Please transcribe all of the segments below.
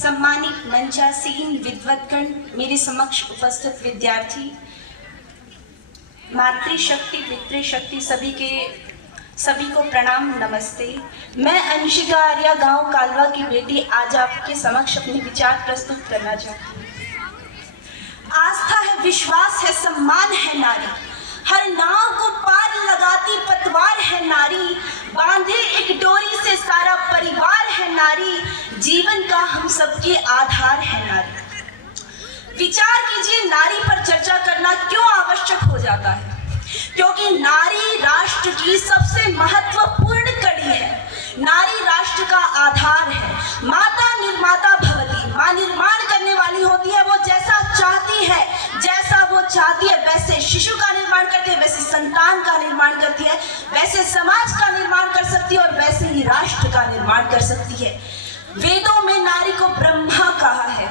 सम्मानित मंचासीन विद्वत्गण, मेरे समक्ष उपस्थित विद्यार्थी, मातृशक्ति पितृशक्ति सभी को प्रणाम नमस्ते। मैं अंशिका आर्या गांव कालवा की बेटी आज आपके समक्ष अपने विचार प्रस्तुत करना चाहती हूँ। आस्था है, विश्वास है, सम्मान है नारी, हर नाव को पार लगाती पतवार है नारी, बांधे एक डोरी से सारा परिवार है नारी, जीवन का हम सबके आधार है नारी। विचार कीजिए, नारी पर चर्चा करना क्यों आवश्यक हो जाता है? क्योंकि नारी राष्ट्र की सबसे महत्वपूर्ण कड़ी है। नारी राष्ट्र का आधार है। माता निर्माता भवति, माँ निर्माण करने वाली होती है। वो जैसा चाहती है, जैसा वो चाहती है वैसे शिशु का निर्माण करती है, वैसे संतान का निर्माण करती है, वैसे समाज का निर्माण कर सकती है और वैसे ही राष्ट्र का निर्माण कर सकती है। वेदों में नारी को ब्रह्मा कहा है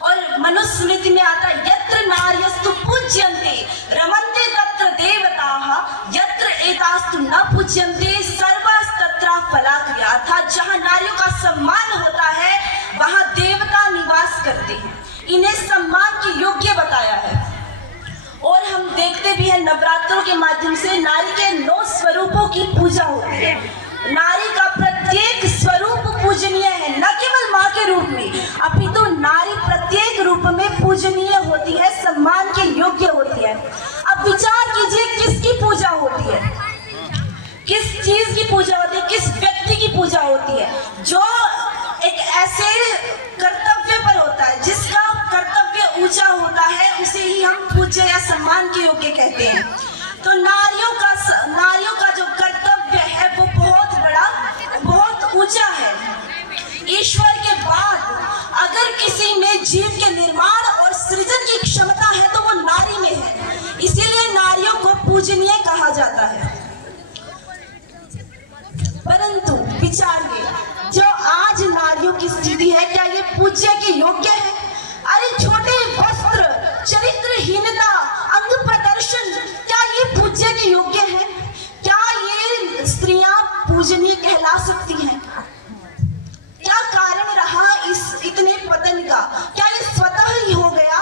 और मनुस्मृति में आता है, यत्र नार्यस्तु पूज्यन्ते रमन्ते तत्र देवताः, यत्र एतास्तु न पूज्यन्ते सर्वस्तत्र फलाक्रिया। अर्थात जहाँ नारियों का सम्मान होता है वहाँ देवता निवास करते हैं। इन्हें सम्मान के योग्य बताया है। और हम देखते भी हैं नवरात्रों के माध्यम से नारी के 9 स्वरूपों की पूजा होती है। नारी का प्रत्येक स्वरूप पूजनीय है, न केवल माँ के रूप में अपितु नारी प्रत्येक रूप में पूजनीय होती है, सम्मान के योग्य होती है। अब विचार कीजिए, किसकी पूजा होती है, किस चीज की पूजा होती है, किस व्यक्ति की पूजा होती है? जो एक ऐसे कर्तव्य पर होता है जिसका कर्तव्य ऊंचा होता है, उसे ही हम पूज्य या सम्मान के योग्य कहते हैं। तो नारियों का जो कर्तव्य है वो बहुत बड़ा, बहुत ऊंचा है। ईश्वर के बाद अगर किसी में जीव के निर्माण और सृजन की क्षमता है तो वो नारी में है। इसीलिए नारियों को पूजनीय कहा जाता है। परंतु विचारिए, जो आज नारियों की स्थिति है, क्या ये पूज्य के योग्य है? अरे छोटे वस्त्र, चरित्रहीनता, अंग प्रदर्शन, क्या ये पूज्य के योग्य है? क्या ये स्त्रियां पूजनीय कहला सकती हैं? क्या कारण रहा इस इतने पतन का? क्या ये स्वतः ही हो गया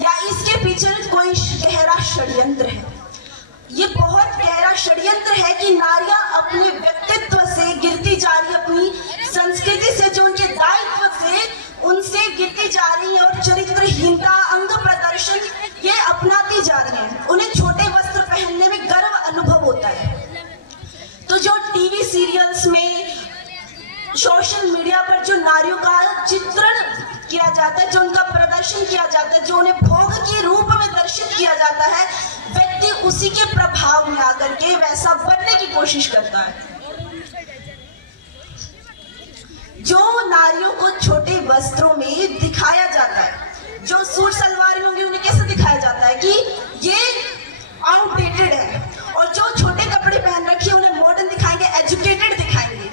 या इसके पीछे कोई गहरा षड्यंत्र है? ये बहुत गहरा षड्यंत्र है कि नारियां अपने व्यक्तित्व से गिरती जा रही, अपनी संस्कृति से, जो उनके दायित्व से उनसे गिरती जा रही है और चरित्रहीनता, अंग प्रदर्शन ये अपनाती जा रही है। उन्हें छोटे वस्त्र पहनने में गर्व अनुभव होता है। तो जो टीवी सीरियल्स में, सोशल मीडिया पर जो नारियों का चित्रण किया जाता है, जो उनका प्रदर्शन किया जाता है, जो उन्हें भोग के रूप में दर्शित किया जाता है, व्यक्ति उसी के प्रभाव में आकर के वैसा बनने की कोशिश करता है। जो नारियों को छोटे वस्त्रों में दिखाया जाता है, जो सूट सलवार में होंगी उन्हें कैसे दिखाया जाता है कि ये आउटडेटेड है, और जो छोटे कपड़े पहन रखे उन्हें मॉडर्न दिखाएंगे, एजुकेटेड दिखाएंगे।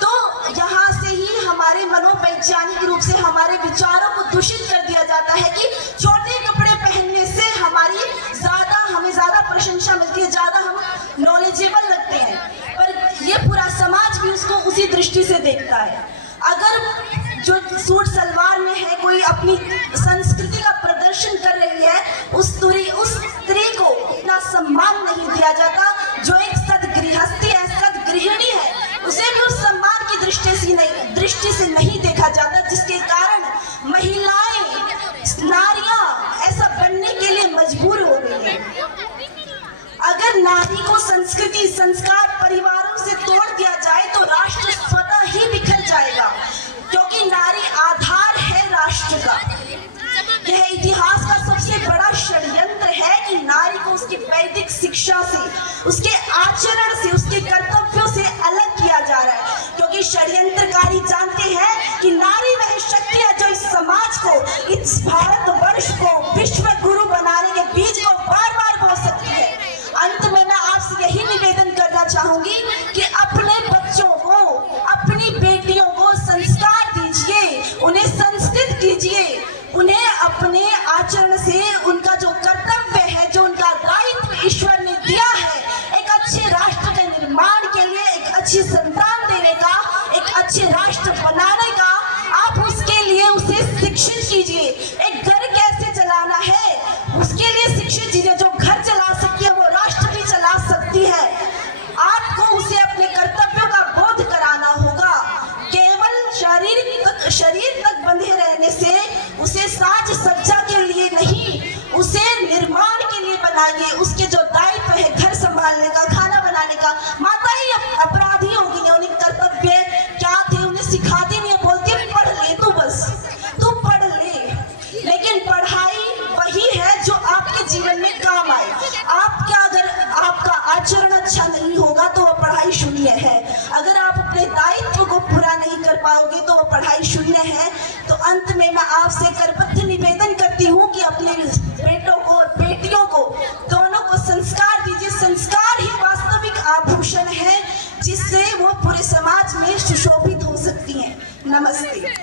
तो यहाँ से ही हमारे मनोवैज्ञानिक रूप से हमारे विचारों को दूषित कर दिया जाता है कि छोटे कपड़े पहनने से हमें ज्यादा प्रशंसा मिलती है, ज्यादा हम नॉलेजेबल लगते हैं। पर ये पूरा समाज भी उसको उसी दृष्टि से देखता है। अगर जो सूट सलवार में है कोई अपनी संस्कृति का प्रदर्शन कर रही है, उस स्त्री को इतना सम्मान नहीं दिया जाता। जो एक सदगृहस्थी है, सदगृहिणी है, उसे भी उस सम्मान की दृष्टि से नहीं देखा जाता, जिसके कारण महिलाएं, नारियां ऐसा बनने के लिए मजबूर हो गई है। अगर नारी को संस्कृति, संस्कार, परिवारों से तोड़ दिया जाए तो राष्ट्र स्वतः ही बिखर जाएगा, क्योंकि नारी आधार है राष्ट्र का। यह इतिहास का सबसे बड़ा षड्यंत्र है कि नारी को उसकी वैदिक शिक्षा से, उसके आचरण से, उसके कर्तव्यों से अलग किया जा रहा है। क्योंकि षड्यंत्रकारी जानते हैं कि नारी वह शक्ति है जो इस समाज को, इस भारतवर्ष को विश्व गुरु बनाने के बीज को बार बार बो सकती है। अंत में मैं आपसे यही निवेदन करना चाहूंगी कि अपने बच्चों को, अपनी बेटियों को संस्कार दीजिए, उन्हें संस्कृत कीजिए, उन्हें अपने आचरण से उनका जो कर्तव्य है, जो उनका दायित्व ईश्वर ने दिया है, एक अच्छे राष्ट्र के निर्माण के लिए, एक अच्छी संतान देने का, एक अच्छे राष्ट्र बनाने का, आप उस शिक्षित कीजिए। एक घर कैसे चलाना है उसके लिए शिक्षित कीजिए। जो घर चला सकती है वो राष्ट्र भी चला सकती है। आपको उसे अपने कर्तव्यों का बोध कराना होगा। केवल शरीर तक बंधे रहने से उसे साज सज्जा के लिए नहीं, उसे निर्माण के लिए बनाइए। उसके जो दायित्व है घर संभालने का, खाना बनाने का, माता ही अपराधी होगी। उन्हें कर्तव्य क्या थे उन्हें सिखाती नहीं, बोलती पढ़ ले तू, बस तू पढ़ ले। लेकिन पढ़ाई वही है जो आपके जीवन में काम आए। अगर आपका आचरण अच्छा नहीं होगा तो वो पढ़ाई शून्य है। अगर आप अपने दायित्व को पूरा नहीं कर पाओगे तो वो पढ़ाई शून्य है। तो अंत में मैं आपसे करबद्ध निवेदन करती हूँ कि अपने बेटों को और बेटियों को दोनों को संस्कार दीजिए। संस्कार ही वास्तविक आभूषण है जिससे वो पूरे समाज में सुशोभित हो सकती हैं। नमस्ते।